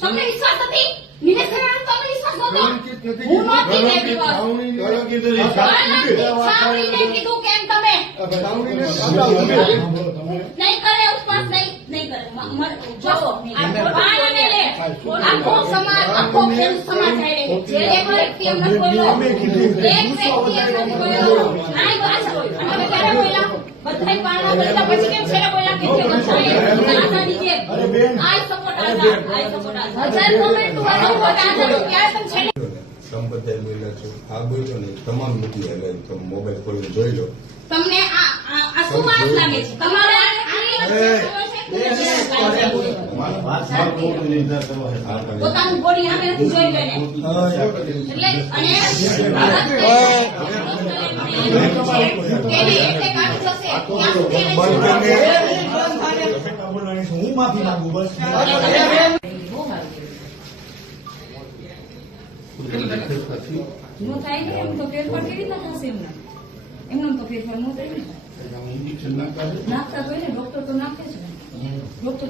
તમને વિશ્વાસ નથી? નિલેશ રાણાનો તમને વિશ્વાસ નહોતો? હું નહોતી તે દિવસ. છાવણીને કીધું કેમ તમે? નહીં કરે ઉપવાસ, નહીં કરે. જોવો, પાણીને લે. આખો સમાજ, આખો ખેડૂત સમાજ હારે. એક વ્યક્તિ એમ નથી બોલ્યો. એક વ્યક્તિ એમ નથી બોલ્યો. નાઈ ભાષા બોલ્યો. અને તમે ક્યારે બોલ્યા? બધાય પાણા બોલતા પછી કેમ છેલ્લે બોલ્યા કે બધાએ આઝાદી છે. I support Azad, I support Azad. હજાર કોમેન્ટ વાળો સપોર્ટ આઝાદ. ક્યારે તમે છેલ્લે સંપત્તિ બોલ્યા છો, આ બોલ્યો ને તમામ મૂકી એટલે તમે મોબાઈલ ખોલીને જોઈ લો. તમને આ શું માણસ લાગે છે? તમારે પોતાનું બોડી સામે નથી જોઈ લેને એટલે અને એટલે કાઢી જશે ત્યાં સુધી હું માફી માંગુ બસ. નો થાય ને એમ તો ફેરફાર કેવી રીતના થશે? એમને તો ફેરફાર નો થાય ને. નાખતા તો ને ડોક્ટર તો નાખે છે. ડોક્ટર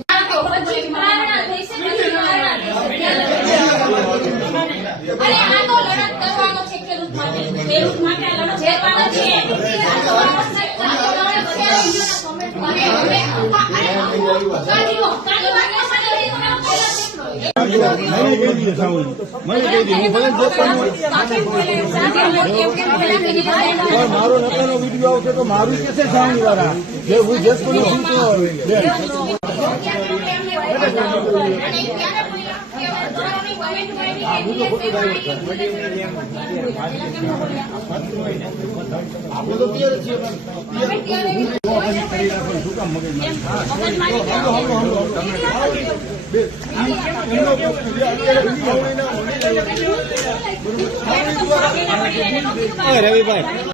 અરે આ તો લડત કરવાનો છે ખેડૂત માટે. ખેડૂત માટે આ લડત જીતવાનો છે. મારો નકાનો વિડીયો આવશે તો મારું કે છે સાવણી વાળા જે હું જે રવિભાઈ